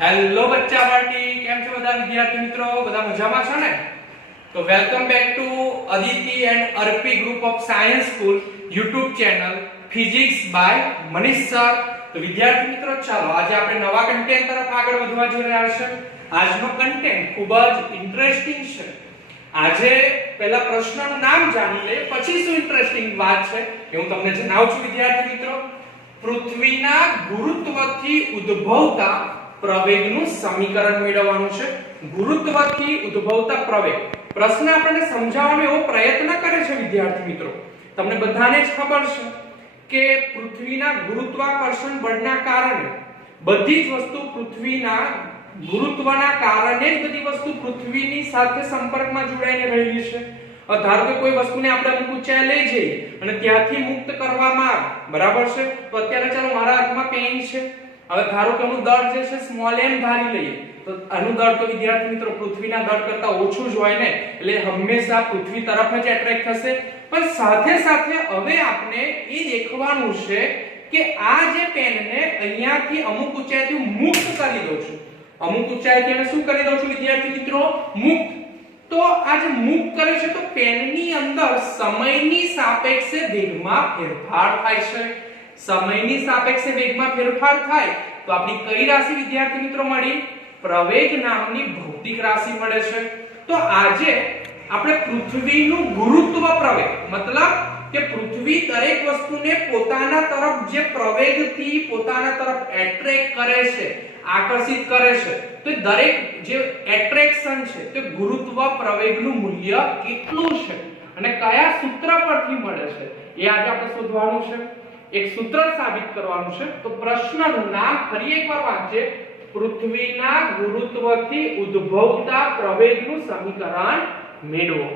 Hello બચ્ચા party, કેમ છો બધા વિદ્યાર્થી મિત્રો? બધા મજામાં છો ને? તો welcome back to Aditi and Arpi group of science school YouTube channel physics by Manish sir. તો વિદ્યાર્થી મિત્રો, ચાલો આજે આપણે નવા કન્ટેન્ટ તરફ આગળ વધવા જઈ રહ્યા છે. આજનો કન્ટેન્ટ ખૂબ જ ઇન્ટરેસ્ટિંગ છે. આજે પહેલા પ્રશ્નનું નામ જાણી લઈએ, પછી શું ઇન્ટરેસ્ટિંગ વાત છે એ હું તમને જણાવું છું. વિદ્યાર્થી મિત્રો, પૃથ્વીના ગુરુત્વથી ઉદ્ભવતા પ્રવેગનું સમીકરણ મેળવવાનું છે. ગુરુત્વથી ઉદ્ભવતા પ્રવેગ પ્રશ્ન આપણને સમજાવવાનો એવો પ્રયત્ન કરે છે. વિદ્યાર્થી મિત્રો, તમને બધાને જ ખબર છે કે પૃથ્વીના ગુરુત્વાકર્ષણ બળના કારણે બધી જ વસ્તુ પૃથ્વીના ગુરુત્વના કારણે જ બધી વસ્તુ પૃથ્વીની સાથે સંપર્કમાં જોડાઈને રહેલી છે. ધારો કે કોઈ વસ્તુને આપણે અમુક ઊંચાઈએ લઈ જઈએ અને ત્યાંથી મુક્ત કરવામાં આવે, બરાબર છે? તો અત્યારે ચાલો મારા હાથમાં પેન છે. હવે ધારો કે આનું દળ જે છે સ્મોલ m ધારી લઈએ, તો આનું દળ તો વિદ્યાર્થી મિત્રો પૃથ્વીના દળ કરતા ઓછું જ હોય ને, એટલે હંમેશા પૃથ્વી તરફ જ એટ્રેક્ટ થશે. પણ સાથે સાથે હવે આપણે એ દેખવાનું છે કે આ જે પેનને અહીંયાથી અમુક ઊંચાઈથી મુક્ત કરી દઉં છું. અમુક ઊંચાઈથી એને શું કરી દઉં છું વિદ્યાર્થી મિત્રો? મુક્ત. તો આ જે મુક્ત કરે છે તો પેનની અંદર સમયની સાપેક્ષે વેગમાં ફેરફાર થાય છે. સમયની સાપેક્ષે વેગમાં ફેરફાર થાય તો આપણી કઈ રાશિ વિદ્યાર્થી મિત્રો મળી? પ્રવેગ નામની ભૌતિક રાશિ મળે છે. તો આજે આપણે પૃથ્વીનું ગુરુત્વ પ્રવેગ, મતલબ કે પૃથ્વી દરેક વસ્તુને પોતાના તરફ જે પ્રવેગથી પોતાના તરફ એટ્રેક્ટ કરે છે, આકર્ષિત કરે છે, તો દરેક જે એટ્રેક્શન છે તે ગુરુત્વ પ્રવેગનું મૂલ્ય કેટલું છે અને કયા સૂત્ર પરથી મળે છે એ આજે આપણે શોધવાનું છે. એક સૂત્ર સાબિત કરવાનું છે. તો પ્રશ્નનું નામ ફરી એકવાર વાંચીએ. પૃથ્વીના ગુરુત્વથી ઉદ્ભવતા પ્રવેગનું સમીકરણ મેળવો.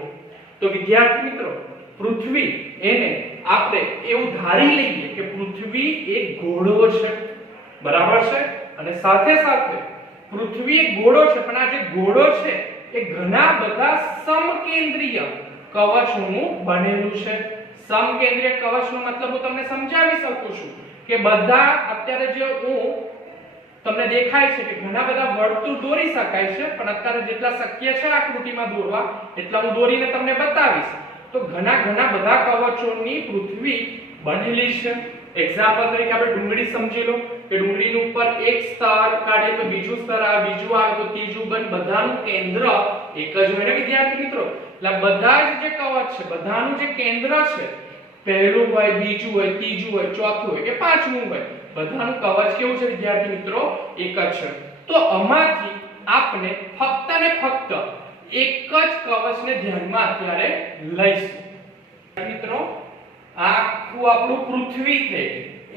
તો વિદ્યાર્થી મિત્રો, પૃથ્વી એને આપણે એવું ધારી લઈએ કે પૃથ્વી એક ઘોડો છે, બરાબર છે? અને સાથે સાથે પૃથ્વી એક ઘોડો છે, પણ આ જે ઘોડો છે એ ઘણા બધા સમકેન્દ્રીય કવચોનું બનેલું છે. સમકેન્દ્રીય કવચનો મતલબ હું તમને સમજાવી શકું છું કે બધા અત્યારે જે હું તમને દેખાય છે કે ઘણા બધા વર્તુળ દોરી શકાય છે, પણ અત્યારે જેટલા શક્ય છે આકૃતિમાં દોરવા એટલા હું દોરીને તમને બતાવીશ. તો ઘણા બધા કવચોની પૃથ્વી બનેલી છે. એક્ઝામ્પલ તરીકે આપણે ડુંગળી સમજી લો કે ડુંગળીની ઉપર એક સ્તર કાઢીએ તો બીજું સ્તર આવે, બીજું આવે તો ત્રીજું, બધાનું કેન્દ્ર એક જ હોય ને વિદ્યાર્થી મિત્રો? એટલે બધા જ જે કવચ છે બધાનું જે કેન્દ્ર છે, પહેલું હોય, બીજું હોય, ત્રીજું હોય, ચોથું હોય કે પાંચમું હોય, બધાનું કવચ કેવું છે વિદ્યાર્થી મિત્રો? એક જ છે. તો આમાંથી આપણે ફક્ત ને ફક્ત એક જ કવચને ધ્યાનમાં અત્યારે લઈશું. મિત્રો, આખું આપણું પૃથ્વી છે,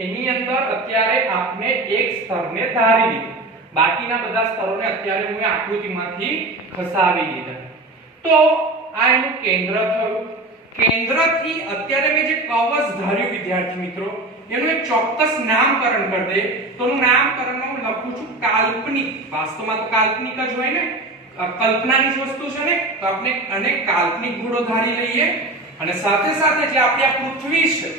એની અંદર અત્યારે આપણે એક સ્તરને ધારી લીધું, બાકીના બધા સ્તરોને અત્યારે હું આકૃતિમાંથી ખસાવી લીધા. તો આ એનું કેન્દ્ર થયું. કેન્દ્રથી અત્યારે મેં જે કવચ ધાર્યું વિદ્યાર્થી મિત્રો, એનું એક ચોક્કસ નામકરણ કરી દે. તો એનું નામકરણમાં હું લખું છું કાલ્પનિક. વાસ્તવમાં તો કાલ્પનિક જ હોય ને, કલ્પનાની જ વસ્તુ છે ને, તો આપણે અને કાલ્પનિક ઘોડો ધારી લઈએ. અને સાથે સાથે જે આપણી આ પૃથ્વી છે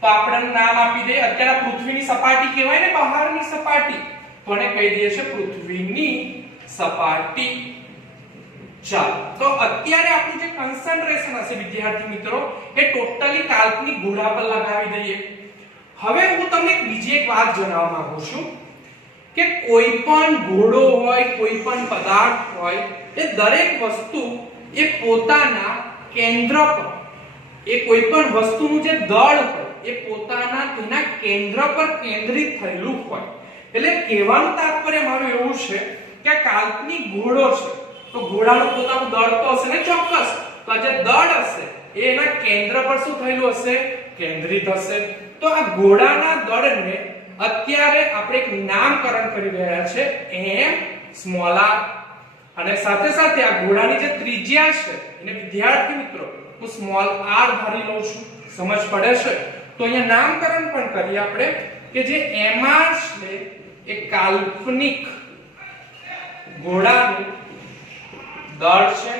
તો આપણે નામ આપી દઈએ. અત્યારે પૃથ્વીની સપાટી કહેવાય ને, બહારની સપાટી, તો એને કહી દઈએ છે પૃથ્વીની સપાટી. ચાલો, તો અત્યારે આપણું જે કન્સન્ટ્રેશન હશે વિદ્યાર્થી મિત્રો એ ટોટલી કાલ્પનિક ઘોડા પર લગાવી દઈએ. હવે હું તમને બીજી એક વાત જણાવવા માંગુ છું કે કોઈ પણ ઘોડો હોય, કોઈ પણ પદાર્થ હોય, એ દરેક વસ્તુ એ પોતાના કેન્દ્ર પર, એ કોઈ પણ વસ્તુનું જે દળ હોય એ પોતાના તેના કેન્દ્ર પર કેન્દ્રિત થયેલું હોય. એટલે કહેવાનું તાત્પર્ય મારું એવું છે કે કાલ્પનિક ઘોડો છે તો ઘોડાનું પોતાનું દળ તો હશે ને ચોક્કસ. તો આ જે દળ હશે એ એના કેન્દ્ર પર શું થયેલું હશે? કેન્દ્રિત હશે. તો આ ઘોડાના દળને અત્યારે આપણે એક નામકરણ કરી રહ્યા છે m સ્મોલ r. અને સાથે સાથે આ ઘોડાની જે ત્રિજ્યા છે એને વિદ્યાર્થી મિત્રો હું સ્મોલ r ધારી લઉં છું. સમજ પડે છે? તો અહીંયા નામકરણ પણ કરીએ આપણે કે જે mr છે એ કાલ્પનિક ઘોડાનું દળ છે,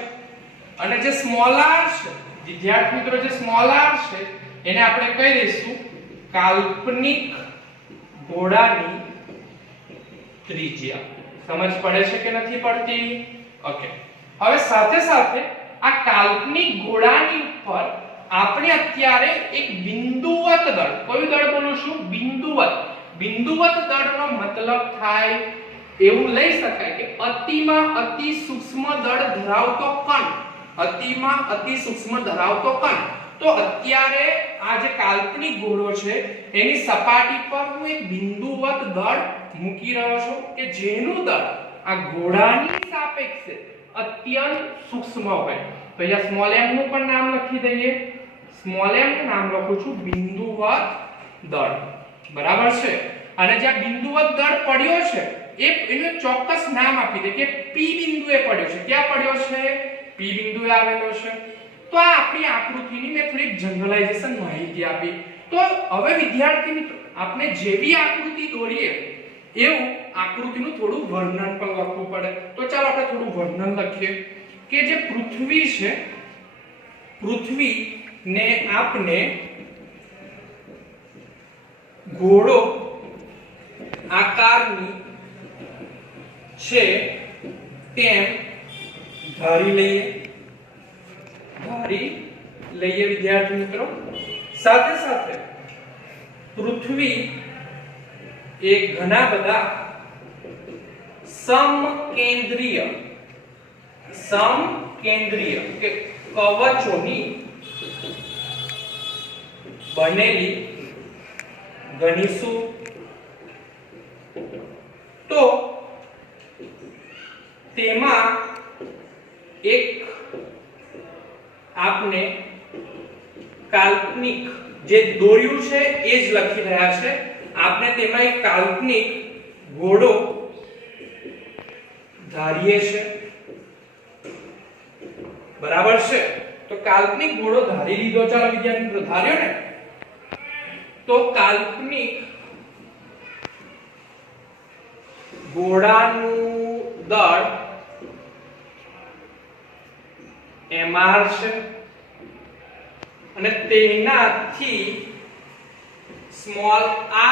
અને જે સ્મોલ r છે વિદ્યાર્થી મિત્રો, જે સ્મોલ r છે એને આપણે કહી દઈશું કાલ્પનિક ઘોડાની ત્રિજ્યા. સમજ પડે છે કે નથી પડતી? ઓકે, હવે સાથે સાથે આ કાલ્પનિક ગોળાની ઉપર આપણે અત્યારે એક બિંદુવત દળ, કયું દળ બોલું છું? બિંદુવત દળનો મતલબ થાય એવું લઈ શકાય કે અતિમાં અતિ સૂક્ષ્મ દળ ધરાવતો કણ, અતિમાં અતિ સૂક્ષ્મ ધરાવતો કણ. તો અત્યારે આ જે કાલ્પનિક ગોળો છે એની સપાટી પર હું એક બિંદુવત દળ મૂકી રહ્યો છું કે જેનું દળ આ ગોળાની સાપેક્ષે અત્યંત સૂક્ષ્મ હોય. તો અહીંયા સ્મોલ m નું પણ નામ લખી દઈએ. સ્મોલ m નું નામ લખું છું બિંદુવત દળ. બરાબર છે? અને જ્યાં બિંદુવત દળ પડ્યો છે એનું ચોક્કસ નામ આપી દે કે p બિંદુએ પડ્યો છે. ક્યાં પડ્યો છે? p બિંદુએ આવેલો છે. તો આ આપણી આકૃતિની મેં થોડી જનરલાઇઝેશન માહિતી આપી. તો હવે વિદ્યાર્થી મિત્રો આપણે જેવી આકૃતિ દોરીએ એવું આકૃતિનું થોડું વર્ણન પણ લખવું પડે. તો ચાલો આપણે થોડું વર્ણન લખીએ કે જે પૃથ્વી છે, પૃથ્વીને આપણે ગોળો આકારની છે તેમ ધારી લઈએ વિદ્યાર્થી મિત્રો. સાથે સાથે પૃથ્વી એ ઘણા બધા સમકેન્દ્રીય કે કવચોની બનેલી ગણીશું. તો તેમાં એક આપણે કાલ્પનિક જે દોર્યું છે એ જ લખી રહ્યા છે. આપણે તેમાં એક કાલ્પનિક ગોળો ધારીએ છે. બરાબર છે? તો કાલ્પનિક ગોળો ધારી લીધો. ચાલો વિદ્યાર્થી મિત્રો ધાર્યો ને? તો કાલ્પનિક ગોળાનું દળ mr છે અને તેનાથી સ્મોલ r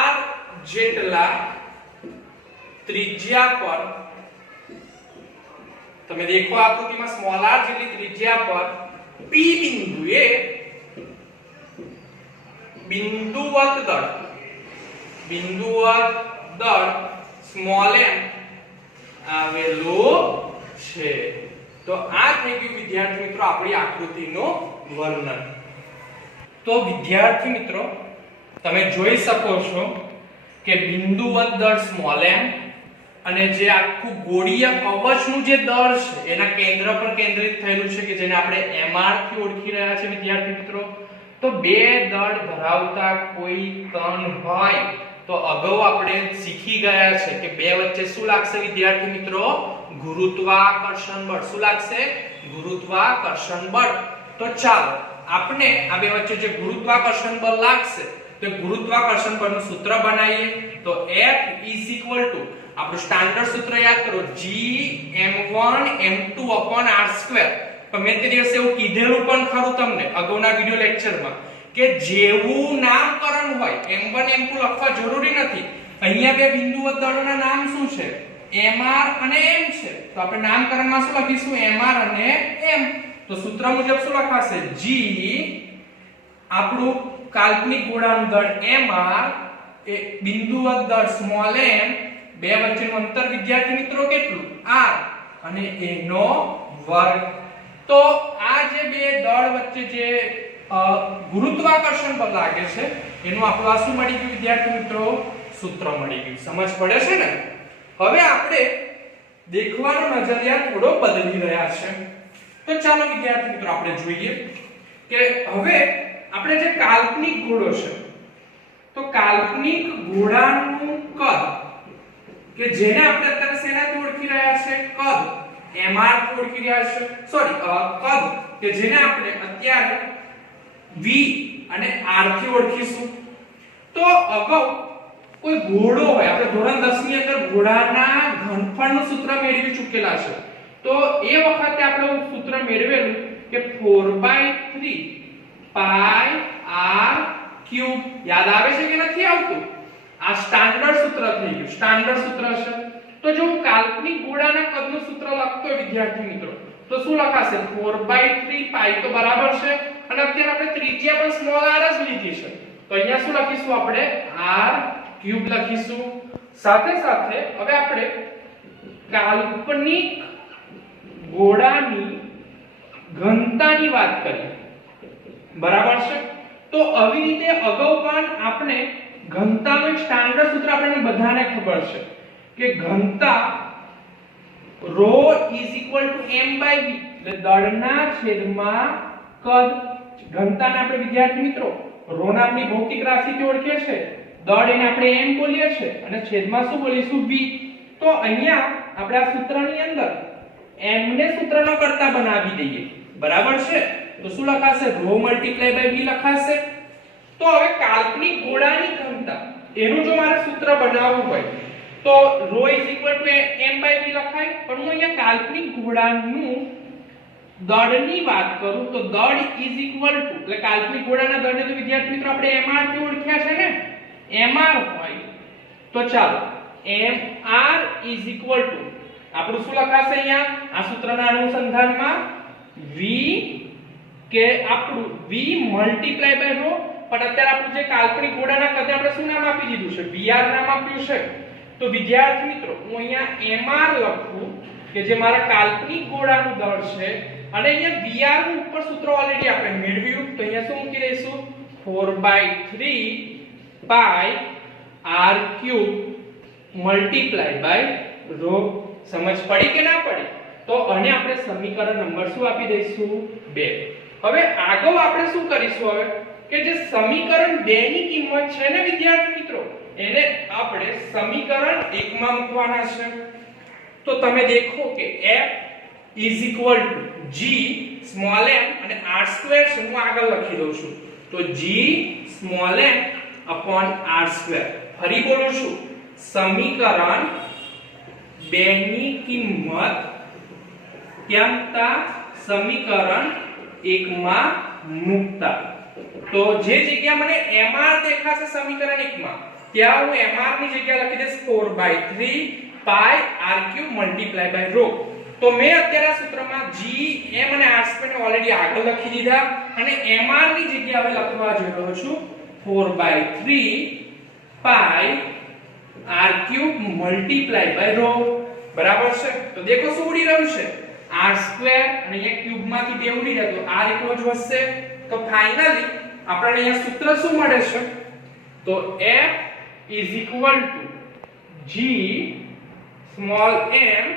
જેટલા ત્રિજ્યા પર, તમે દેખો આકૃતિમાં સ્મોલ r જેટલી ત્રિજ્યા પર p બિંદુએ બિંદુવત દળ સ્મોલ m આવેલું છે. તો આ થઈ ગયું વિદ્યાર્થી મિત્રો આપણી આકૃતિનું વર્ણન. તો વિદ્યાર્થી મિત્રો તમે જોઈ શકો છો કે બિંદુવત દળ સ્મોલ m અને જે આખું ગોળીય કવચનું જે દળ છે એના કેન્દ્ર પર કેન્દ્રિત થયેલું છે કે જેને આપણે mr થી ઓળખી રહ્યા છે વિદ્યાર્થી મિત્રો. તો બે દળ ધરાવતા કોઈ કણ હોય તો અગાઉ આપણે શીખી ગયા છે કે બે વચ્ચે શું લાગશે વિદ્યાર્થી મિત્રો? ગુરુત્વાકર્ષણ બળ. શું લાગશે? ગુરુત્વાકર્ષણ બળ. તો ચાલો આપણે આ બે વચ્ચે જે ગુરુત્વાકર્ષણ બળ લાગશે તો ગુરુત્વાકર્ષણ બળનું સૂત્ર બનાવીએ. તો F આપણું સ્ટાન્ડર્ડ સૂત્ર યાદ કરો, Gm1m2/r². પણ મેં તે દિવસે એવું કીધેલું પણ ખરું તમને અગાઉના વિડિયો લેક્ચરમાં કે જેવું નામકરણ હોય m1 m2 લખવા જરૂરી નથી. અહીંયા બે બિંદુવત દળોના નામ શું છે? mr અને m છે. તો આપણે નામકરણમાં શું લખીશું? mr અને m. તો સૂત્ર મુજબ શું લખાશે? G આપણું કાલ્પનિક ગોળાનું દળ mr એ બિંદુવત દળ સ્મોલ m, બે વચ્ચેનું અંતર વિદ્યાર્થી મિત્રો કેટલું? r અને એનો વર્ગ. તો આ જે બે દળ વચ્ચે જે ગુરુત્વાકર્ષણ બળ લાગે છે એનું આપણું આ શું મળી ગયું વિદ્યાર્થી મિત્રો? સૂત્ર મળી ગયું. સમજ પડે છે ને? હવે આપણે દેખવાનો નજરિયા થોડો બદલી રહ્યા છે. તો ચાલો વિદ્યાર્થી મિત્રો આપણે જોઈએ કે હવે આપણે જે કાલ્પનિક ગોળો છે તો કાલ્પનિક ગોળાનું કદ કે જેને આપણે અત્યારે શેનાથી ઓળખી રહ્યા છે? કદ mr થી ઓળખી રહ્યા છે. સોરી, કદ કે જેને આપણે અત્યારે v અને r થી ઓળખીશું. તો અગાઉ કોઈ ગોળો હોય, આપણે ધોરણ 10 ની અંદર ગોળાના ઘનફળનું સૂત્ર મેળવી ચૂકેલા છે. તો એ વખતે આપણે સૂત્ર મેળવેલું કે 4/3 પાઈ r ક્યુબ. યાદ આવે છે કે નથી આવતું? આ સ્ટાન્ડર્ડ સૂત્ર થઈ ગયું. સ્ટાન્ડર્ડ સૂત્ર છે. તો જો હું કાલ્પનિક ગોળાના કદનું સૂત્ર લખતો હોય વિદ્યાર્થી મિત્રો તો શું લખાશે 4/3 પાઈ તો બરાબર છે અને અત્યારે આપણે ત્રિજ્યા પણ સ્મોલ r જ લીધી છે તો અહીંયા શું લખીશું આપણે r³ લખીશું સાથે સાથે હવે આપણે કાલ્પનિક ગોળાની ઘનતાની વાત કરીએ બરાબર છે તો આવી રીતે અગાઉ પણ આપણે ઘનતાનું એક સ્ટાન્ડર્ડ સૂત્ર આપણને બધાને ખબર છે કે ઘનતા ρ m/v એટલે દળના છેદમાં કદ ઘનતાને આપણે વિદ્યાર્થી મિત્રો ρ નામની ભૌતિક રાશિથી ઓળખીએ છે દળ એને આપણે m બોલીએ છે અને છેદમાં શું બોલીશું v તો અહીંયા આપણે આ સૂત્રની અંદર m ને સૂત્રનો કરતા બનાવી દઈએ બરાબર છે તો શું લખાશે ρ × v લખાશે તો હવે કાલ્પનિક ગોળાની ઘનતા એનું જો મારે સૂત્ર બનાવવું હોય તો ρ m/v લખાય પણ હું અહીંયા કાલ્પનિક ગોળાનું દળની વાત કરું તો દળ એટલે કાલ્પનિક ગોળાના દળને તો વિદ્યાર્થી મિત્રો આપણે mr થી ઓળખ્યા છે ને mr હોય તો ચાલો mr આપણું શું લખાશે અહીંયા આ સૂત્રના અનુસંધાનમાં v કે આપણું v × ρ પણ અત્યારે આપણું જે કાલ્પનિક ગોળાના કદને આપણે શું નામ આપી દીધું છે vr નામ આપ્યું છે તો વિદ્યાર્થી મિત્રો હું અહીંયા mr લખું કે જે મારા કાલ્પનિક ગોળાનું દળ છે અને અહીંયા vr નું ઉપર સૂત્ર ઓલરેડી આપણે મેળવ્યું તો અહીંયા શું મૂકી દઈશું 4/3 પાઈ r³ × ρ સમજ પડી કે ના પડી તો અને આપણે સમીકરણ નંબર શું આપી દઈશું 2 હવે આગળ આપણે શું કરીશું હવે કે જે સમીકરણ 2 ની કિંમત છે ને વિદ્યાર્થી મિત્રો એને આપણે સમીકરણ 1 માં મૂકવાના છે તો તમે દેખો કે f g સ્મોલ m અને r² છે હું આગળ લખી દઉં છું તો g small m upon r² ફરી બોલું છું સમીકરણ 2 ની કિંમત ત્યાંતા સમીકરણ 1 માં મૂકતા તો જે જગ્યા મને mr દેખાશે સમીકરણ 1 માં ત્યાં હું mr ની જગ્યા લખી દઈશ 4/3 પાઈ r³ × ρ તો મેં અત્યારે આ સૂત્રમાં g m અને r² ને ઓલરેડી આગળ લખી દીધા અને mr ની જગ્યા હવે લખવા જઈ રહ્યો છું 4/3 પાઈ r³ × ρ બરાબર છે તો દેખો શું ઉડી રહ્યું છે r² અને અહીંયા ક્યુબ માંથી 2 ઉડી જાય તો r એકલો જ વધશે તો ફાઇનલી આપણને અહીંયા સૂત્ર શું મળે છે તો f g સ્મોલ m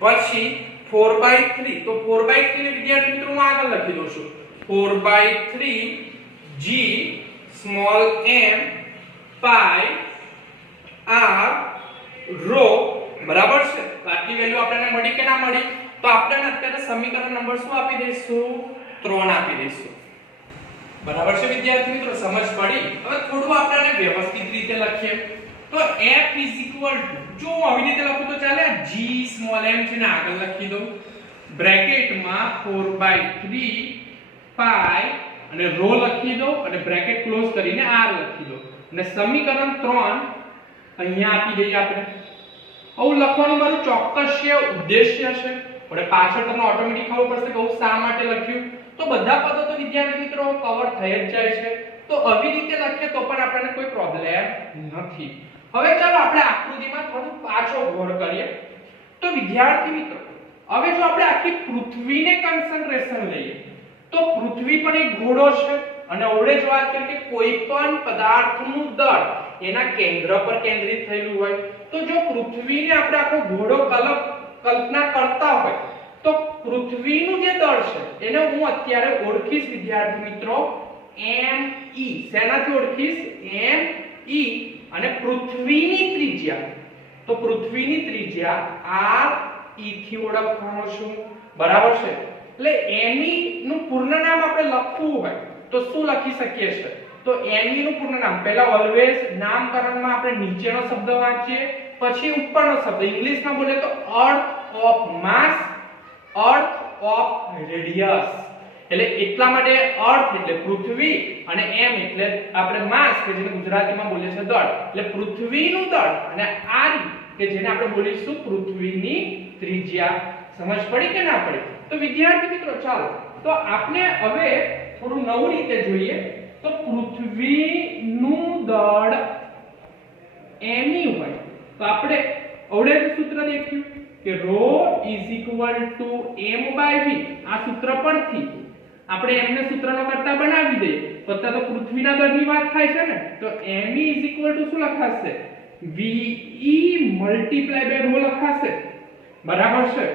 પછી 4/3 તો 4/3 ને વિદ્યાર્થી મિત્રો હું આગળ લખી દઉં છું 4/3 g સ્મોલ m પાઈ r ρ બરાબર છે તો આટલી વેલ્યુ આપણને મળી કે ના મળી તો આપણે અત્યારે સમીકરણ નંબર શું આપી દઈશું 3 આપી દઈશું બરાબર છે વિદ્યાર્થી મિત્રો સમજ પડી હવે થોડું આપણે વ્યવસ્થિત રીતે લખીએ તો f જો આવી રીતે લખું તો ચાલે g સ્મોલ m છે ને આગળ લખી દઉં બ્રેકેટમાં 4/3 પાઈ અને ρ લખી દો અને બ્રેકેટ ક્લોઝ કરીને r લખી દો અને સમીકરણ 3 અહીંયા આપી દઈએ આપણે આવું લખવાનું મારું ચોક્કસ ઉદ્દેશ્ય છે પણ પાછળ તમને ઓટોમેટિક ખબર પડશે કે હું શા માટે લખ્યું તો બધા પદો તો વિદ્યાર્થી મિત્રો કવર થઈ જ જાય છે તો આવી રીતે લખીએ તો પણ આપણને કોઈ પ્રોબ્લેમ નથી હવે ચાલો આપણે આકૃતિમાં થોડું પાછો ગોળ કરીએ તો વિદ્યાર્થી મિત્રો હવે જો આપણે આખી પૃથ્વીને કન્સન્ટ્રેશન લઈએ તો પૃથ્વી પણ એક ગોળો છે અને ઓળે જ વાત કરીએ કે કોઈ પણ પદાર્થનું દળ એના કેન્દ્ર પર કેન્દ્રિત થયેલું હોય તો જો પૃથ્વીને આપણે આખો ઘોડો કલ્પના કરતા હોય તો પૃથ્વીનું જે દળ છે એને હું અત્યારે ઓળખીશ વિદ્યાર્થી મિત્રો me શેનાથી ઓળખીશ me અને પૃથ્વીની ત્રિજ્યા તો પૃથ્વીની ત્રિજ્યા re થી ઓળખવાનો છું બરાબર છે એટલે me નું પૂર્ણ નામ આપણે લખવું હોય તો શું લખી શકીએ છે તો me નું પૂર્ણ નામ પહેલા ઓલવેઝ નામકરણમાં આપણે નીચેનો શબ્દ વાંચીએ પછી ઉપરનો શબ્દ ઇંગ્લિશમાં બોલે તો earth of mass earth of radius એટલે એટલા માટે અર્થ એટલે પૃથ્વી અને m એટલે આપણે માસ કે જેને ગુજરાતીમાં બોલે છે દળ એટલે પૃથ્વીનું દળ અને r કે જેને આપણે બોલીશું પૃથ્વીની ત્રિજ્યા. સમજ પડી કે ના પડી? તો વિદ્યાર્થી મિત્રો ચાલો તો આપણે હવે થોડું નવું રીતે જોઈએ. તો પૃથ્વીનું દળ m હોય તો આપણે અવડે સૂત્ર દેખ્યું કે ρ = m/v. આ સૂત્ર પરથી આપણે m ને સૂત્રનો કરતા બનાવી દઈએ તો અત્યારે તો પૃથ્વીના દળની વાત થાય છે ને. તો me = શું લખાશે? ve × ρ લખાશે. બરાબર છે.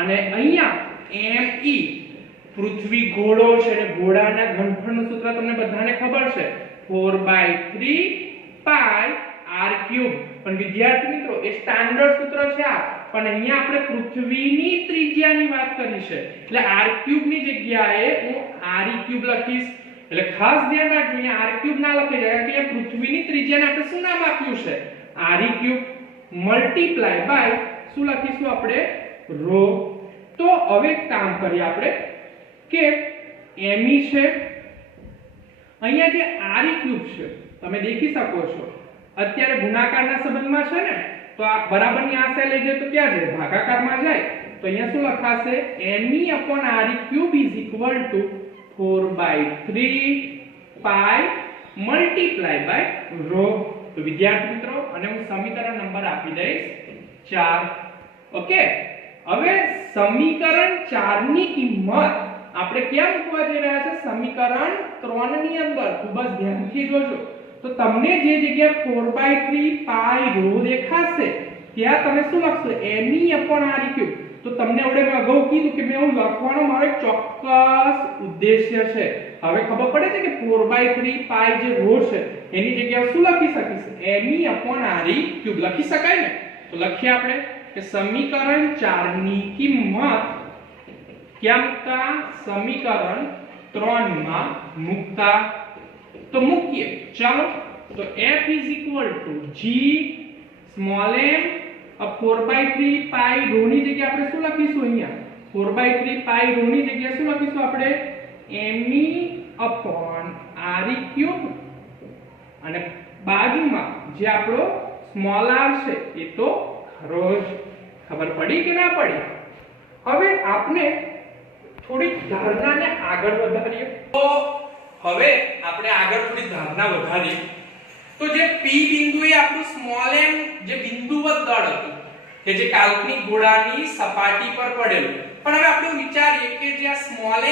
અને અહીંયા me પૃથ્વી ગોળો છે અને ગોળાના ઘનફળનું સૂત્ર તમને બધાને ખબર છે 4/3 pi r3. પણ વિદ્યાર્થી મિત્રો એ સ્ટાન્ડર્ડ સૂત્ર છે આ, પણ અહીંયા આપણે પૃથ્વીની ત્રિજ્યાની વાત કરી છે એટલે r3 ની જગ્યાએ હું re3 લખીશ. એટલે ખાસ ધ્યાન રાખજો અહીંયા r3 ના લખી જાય કે અહીંયા પૃથ્વીની ત્રિજ્યાને આપણે શું નામ આપ્યું છે? re3 * શું લખીશું આપણે? ρ. તો હવે એક કામ કરીએ આપણે કે me છે અહીંયા જે re3 છે તમે દેખી શકો છો અત્યારે ગુણાકારના સંબંધમાં છે ને, તો આ બરાબરની આ સાઈડ લઈ જાય તો ક્યાં જાય? ભાગાકારમાં જાય. તો અહીંયા શું લખાશે? me/re3 = 4/3 pi * ρ. તો વિદ્યાર્થી મિત્રો અને હું સમીકરણ નંબર આપી દઈશ 4. ઓકે. હવે સમીકરણ 4 ની કિંમત આપણે ક્યાં મૂકવા જઈ રહ્યા છે? સમીકરણ 3 ની અંદર. ખૂબ જ ધ્યાનથી જોજો. તો તમને જે જગ્યા 4/3 pi ρ દેખાશે ત્યાં તમે શું લખશો? me/re3. તો તમને આવડે મેં અગાઉ કીધું કે મેં એવું લખવાનો મારો એક ચોક્કસ ઉદ્દેશ્ય છે. હવે ખબર પડે છે કે 4/3 pi જે ρ છે એની જગ્યાએ શું લખી શકીશ? me/re3 લખી શકાય ને? તો લખીએ આપણે કે સમીકરણ 4 ની કિંમત ક્યાં મૂકતા? સમીકરણ 3 માં મૂકતા. તો મૂકીએ ચાલો. તો f = g m 4/3 pi ρ ની જગ્યાએ આપણે શું લખીશું? અહીંયા 4/3 pi ρ ની જગ્યાએ શું લખીશું આપણે? me/re3 અને બાજુમાં જે આપણો r છે એ તો ખરો જ. ખબર પડી કે ના પડી? હવે આપણે થોડી ધારણાને આગળ વધારીએ. તો હવે આપણે આગળ થોડી ધારણા વધારીએ. તો જે p બિંદુ એ આપણું m જે બિંદુવત દળ હતું કે જે કાલ્પનિક ગોળાની સપાટી પર પડેલું. પણ હવે આપણે વિચારીએ કે જે આ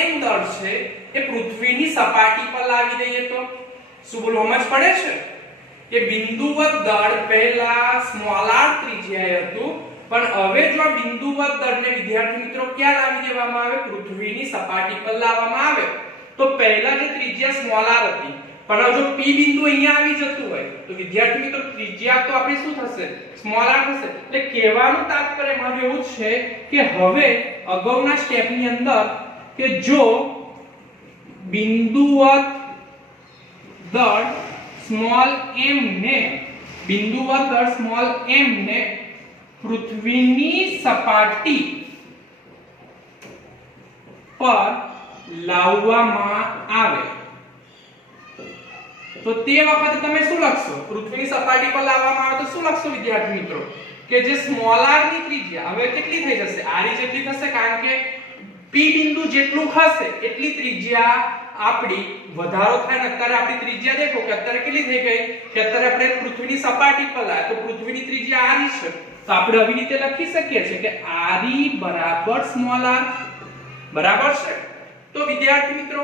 m દળ છે એ પૃથ્વીની સપાટી પર લાવી દઈએ તો શું સમજ પડે છે? કે બિંદુવત દળ પહેલા r ત્રિજ્યાએ હતું, પણ હવે જો આ બિંદુવત દળને વિદ્યાર્થી મિત્રો ક્યાં લાવી દેવામાં આવે? પૃથ્વીની સપાટી પર લાવવામાં આવે. તો પહેલા જે ત્રિજ્યા r હતી પણ જો p બિંદુ અહીંયા આવી જતું હોય તો વિદ્યાર્થી મિત્રો ત્રિજ્યા તો આપણી શું થશે? r થશે. એટલે કહેવાનું તાત્પર્ય મારું એવું છે કે હવે અગાઉના સ્ટેપની અંદર કે જો બિંદુવત દળ m ને પૃથ્વીની સપાટી પર લાવવામાં આવે તો તે વખતે તમે શું લખશો? પૃથ્વીની સપાટી પર લાવવામાં આવે તો શું લખશો વિદ્યાર્થી મિત્રો? કે જે r ની ત્રિજ્યા હવે કેટલી થઈ જશે? r જેટલી થશે, કારણ કે p બિંદુ જેટલું હશે એટલી ત્રિજ્યા આપણી વધારો થાય. ને અત્યારે આપણી ત્રિજ્યા દેખો કે અત્યારે કેટલી થઈ ગઈ કે અત્યારે આપણે પૃથ્વીની સપાટી પર લાવ્યા તો પૃથ્વીની ત્રિજ્યા r છે. તો આપણે આવી રીતે લખી શકીએ છીએ કે re = r. બરાબર છે? તો વિદ્યાર્થી મિત્રો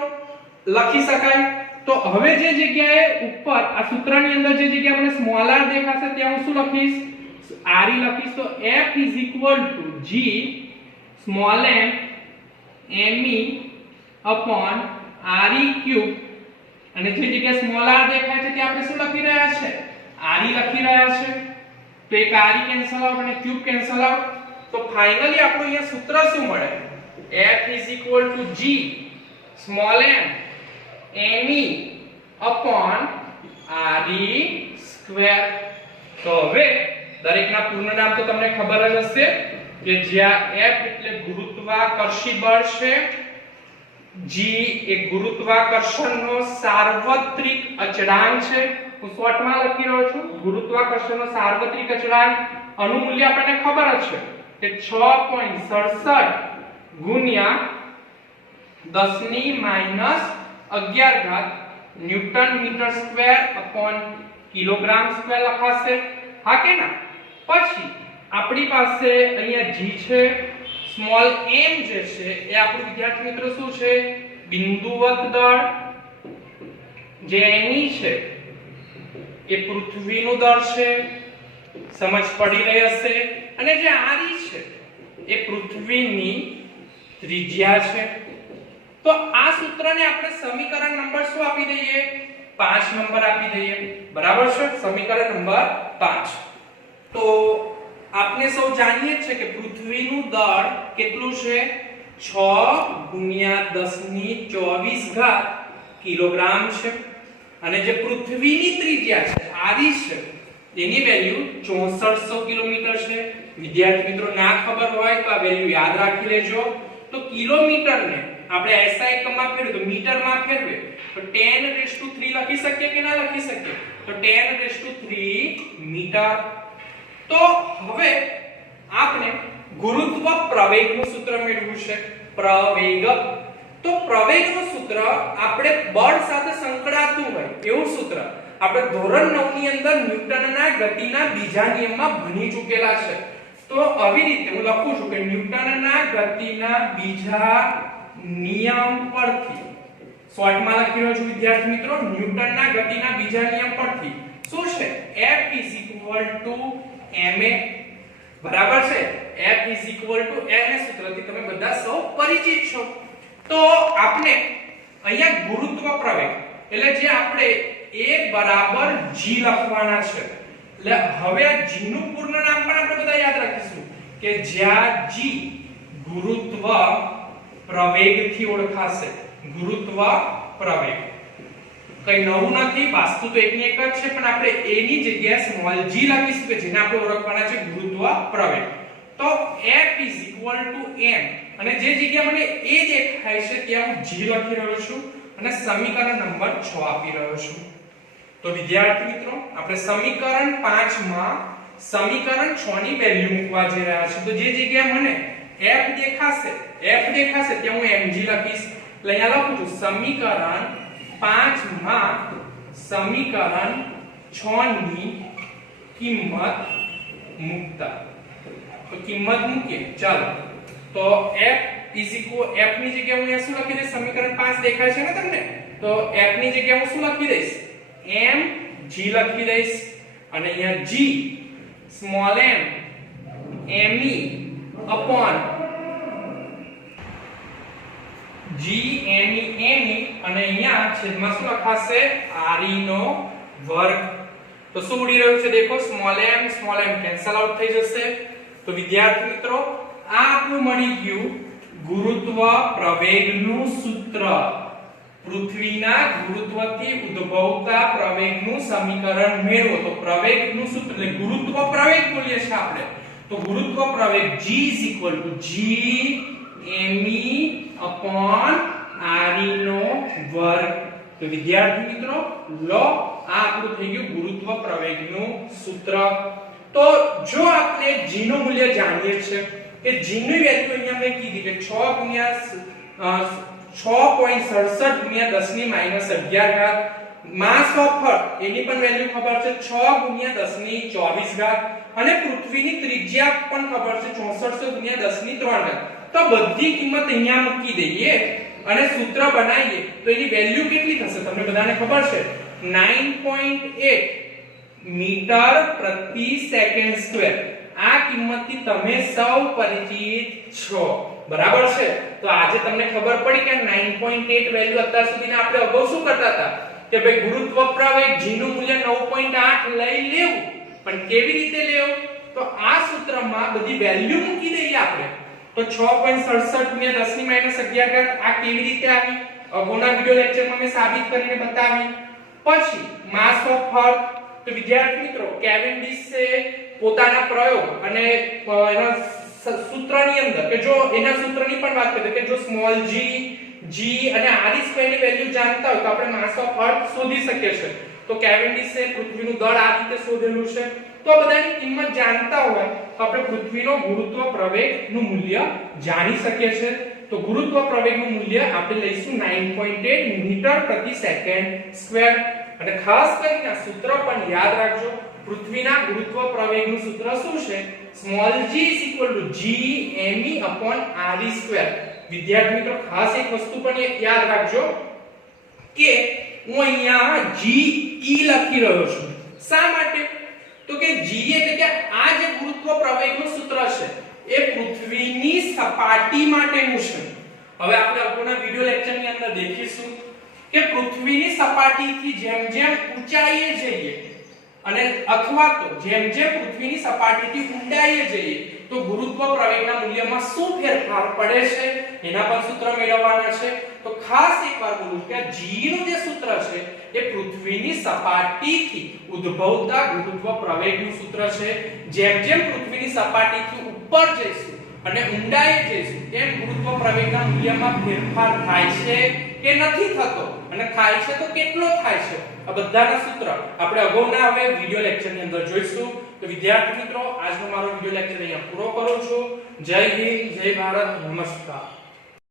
લખી શકાય. તો હવે જે જગ્યાએ ઉપર આ સૂત્રની અંદર જે જગ્યાએ મને r દેખાશે ત્યાં હું શું લખીશ? re લખીશ. તો f = g me/re3 અને જે જગ્યાએ r દેખાય છે ત્યાં આપણે શું લખી રહ્યા છે? re લખી રહ્યા છે. તો એક re કેન્સલ આઉટ અને ક્યુબ કેન્સલ આઉટ. તો ફાઇનલી આપણું અહીંયા સૂત્ર શું મળે? f = g me/re². તો હવે દરેકના પૂર્ણ નામ તો તમને ખબર જ હશે કે જ્યાં f એટલે ગુરુત્વાકર્ષી બળ છે, g એ ગુરુત્વાકર્ષણનો સાર્વત્રિક અચળાંક છે. હું શોર્ટમાં લખી રહ્યો છું ગુરુત્વાકર્ષણનો સાર્વત્રિક અચળાંક, આનું મૂલ્ય આપણને ખબર જ છે કે 6.67 ગુણ્યા 10 ની માઈનસ 11 ઘાત newton metre square upon kilogram square લખાશે, હા કે ના? પછી આપણી પાસે અહીંયા g છે, સ્મોલ m જે છે એ આપણું વિદ્યાર્થી મિત્રો શું છે? બિંદુવત દળ. જે ne છે એ પૃથ્વીનું દળ છે, સમજ પડી રહી હશે. અને જે re છે એ પૃથ્વીની ત્રિજ્યા છે. તો આ સૂત્રને આપણે સમીકરણ નંબર શું આપી દઈએ? 5 નંબર આપી દઈએ. બરાબર છે? સમીકરણ નંબર 5. તો આપણે સૌ જાણીએ છીએ કે પૃથ્વીનું દળ કેટલું છે? 6 ગુણ્યા 10 ની 24 ઘાત કિલોગ્રામ છે. અને જે પૃથ્વીની ત્રિજ્યા છે re છે એની વેલ્યુ 6400 કિલોમીટર છે. વિદ્યાર્થી મિત્રો ના ખબર હોય તો આ વેલ્યુ યાદ રાખી લેજો. તો કિલોમીટરને આપણે SI એકમમાં ફેરવીએ તો મીટરમાં ફેરવીએ તો 10⁻³ લખી શકીએ કે ના લખી શકીએ? તો 10⁻³ મીટર. તો હવે આપણે ગુરુત્વ પ્રવેગનું સૂત્ર મેળવ્યું છે. પ્રવેગ. તો પ્રવેગનું સૂત્ર આપણે બળ સાથે સંકળાતું હોય એવું સૂત્ર આપણે ધોરણ 9 ની અંદર ન્યૂટનના ગતિના બીજા નિયમમાં ભણી ચૂકેલા છે. તો આવી રીતે હું લખું છું કે ન્યૂટનના ગતિના બીજા નિયમ પરથી, શોર્ટમાં લખી રહ્યો છું વિદ્યાર્થી મિત્રો, ન્યૂટનના ગતિના બીજા નિયમ પરથી શું છે? F ma. બરાબર છે? F ma સૂત્રથી તમે બધા સૌ પરિચિત છો. તો આપણે અહીંયા ગુરુત્વ પ્રવેગ એટલે જે આપણે a બરાબર g લખવાના છે. એટલે હવે આ g નું પૂર્ણ નામ પણ આપણે બધા યાદ રાખીશું કે જ્યાં g ગુરુત્વ પ્રવેગથી ઓળખાશે. ગુરુત્વ પ્રવેગ કઈ નવું નથી, વાસ્તુ તો એકની એક જ છે, પણ આપણે a ની જગ્યાએ સ્મોલ g લખીશું કે જેને આપણે ઓળખવાના છે ગુરુત્વ પ્રવેગ. તો F m અને જે જગ્યા મને a દેખાય છે ત્યાં હું g લખી રહ્યો છું અને સમીકરણ નંબર 6 આપી રહ્યો છું. તો વિદ્યાર્થી મિત્રો આપણે સમીકરણ 5 માં સમીકરણ 6 ની વેલ્યુ મૂકવા જઈ રહ્યા છીએ. તો જે જગ્યા મને f દેખાશે ત્યાં હું mg લખીશ. એટલે અહીંયા લખું છું સમીકરણ 5 માં સમીકરણ 6 ની કિંમત મૂકતા. તો કિંમત મૂકીએ. ચાલો. તો f ની જગ્યાએ હું શું લખી દઈશ? સમીકરણ 5 દેખાય છે ને તમને? તો f ની જગ્યાએ હું શું લખી દઈશ? mg લખી દઈશ. અને અહીંયા g small m me upon g me અને અહીંયા છેદમાં શું લખાશે? re નો વર્ગ. તો શું ઉડી રહ્યું છે? દેખો સ્મોલ m કેન્સલ આઉટ થઈ જશે. તો વિદ્યાર્થી મિત્રો આ આપણું મળી ગયું ગુરુત્વ પ્રવેગનું સૂત્ર. પૃથ્વીના ગુરુત્વથી ઉદ્ભવતા પ્રવેગનું સમીકરણ મેળવો. તો પ્રવેગનું સૂત્ર એટલે ગુરુત્વ પ્રવેગ બોલીએ છીએ આપણે. તો ગુરુત્વ પ્રવેગ g me upon re નો વર્ગ. તો વિદ્યાર્થી મિત્રો લો આ આપણું થઈ ગયું ગુરુત્વ પ્રવેગનું સૂત્ર. તો જો આપણે g નું મૂલ્ય જાણીએ છે કે g ની વેલ્યુ અહીંયા મેં કીધી કે 6.67 ગુણ્યા 10 ની માઈનસ 11 ઘાત. માસ ઓફ અર્થ એની પણ વેલ્યુ ખબર છે 6 ગુણ્યા 10 ની 24 ઘાત. અને પૃથ્વીની ત્રિજ્યા પણ ખબર છે 6400 ગુણ્યા 10 ની 3 ઘાત. તો બધી કિંમત અહીંયા મૂકી દઈએ અને સૂત્ર બનાવીએ તો એની વેલ્યુ કેટલી થશે? તમને બધાને ખબર છે 9.8 મીટર પ્રતિ સેકન્ડ સ્ક્વેર. આ કિંમતથી તમે સૌ પરિચિત છો. બરાબર છે? તો આજે તમને ખબર પડી કે 9.8 વેલ્યુ અત્યાર સુધી આપણે અગાઉ શું કરતા હતા કે ભાઈ ગુરુત્વ પ્રવેગ g નું મૂલ્ય 9.8 લઈ લેવું. પણ કેવી રીતે લેવું? તો આ સૂત્રમાં બધી વેલ્યુ મૂકી દઈએ આપણે. તો 6.67 ગુણ્યા 10 ની માઈનસ 11 ઘાત આ કેવી રીતે આવી? અગાઉના વિડિયો લેક્ચરમાં મેં સાબિત કરીને બતાવી. પછી માસ ઓફ અર્થ. તો વિદ્યાર્થી મિત્રો કેવેન્ડિશે પોતાના પ્રયોગ અને એના સૂત્રની અંદર કે જો એના સૂત્રની પણ વાત કરીએ કે જો સ્મોલ g અને r સ્ક્વેર ની વેલ્યુ જાણતા હોય તો આપણે માસ ઓફ અર્થ શોધી શકીએ છીએ. તો કેવેન્ડિશે પૃથ્વીનું દળ આ રીતે શોધેલું છે. તો તો આ બધાની કિંમત જાણતા હોય તો આપણે પૃથ્વીનો ગુરુત્વ પ્રવેગનું મૂલ્ય જાણી શકીએ છીએ તો ગુરુત્વ પ્રવેગનું મૂલ્ય આપણે લઈશું 9.8 મીટર પ્રતિ સેકન્ડ સ્ક્વેર અને ખાસ કરીને આ સૂત્ર પણ યાદ રાખજો પૃથ્વીના ગુરુત્વ પ્રવેગનું સૂત્ર શું છે સ્મોલ g g_me/re². વિદ્યાર્થી મિત્રો ખાસ એક વસ્તુ પણ યાદ રાખજો કે હું અહીંયા ge લખી રહ્યો છું શા માટે તો કે g એટલે કે આ જે ગુરુત્વ પ્રવેગનું સૂત્ર છે એ પૃથ્વીની સપાટી માટેનું છે હવે આપણે અગાઉના વિડિયો લેક્ચરની અંદર દેખીશું કે પૃથ્વીની સપાટીથી જેમ જેમ ઊંચાઈએ જઈએ અને અથવા તો જેમ જેમ પૃથ્વીની સપાટીથી ઊંડાઈએ જઈએ તો ગુરુત્વ પ્રવેગના મૂલ્યમાં શું ફેરફાર પડે છે એના પર સૂત્ર મેળવવાના છે તો ખાસ એકવાર બોલું કે g નું જે સૂત્ર છે એ પૃથ્વીની સપાટીથી ઉદ્ભવતા ગુરુત્વ પ્રવેગનું સૂત્ર છે જેમ જેમ પૃથ્વીની સપાટીથી ઉપર જઈશું અને ઊંડાઈએ જઈશું તેમ ગુરુત્વ પ્રવેગના મૂલ્યમાં ફેરફાર થાય છે કે નથી થતો અને થાય છે તો કેટલો થાય છે આ બધાના સૂત્ર આપણે અગાઉના હવે વિડિયો લેક્ચરની અંદર જોઈશું તો વિદ્યાર્થી મિત્રો આજનો મારો વિડિયો લેક્ચર અહીંયા પૂરો કરું છું જય હિન્દ જય ભારત નમસ્કાર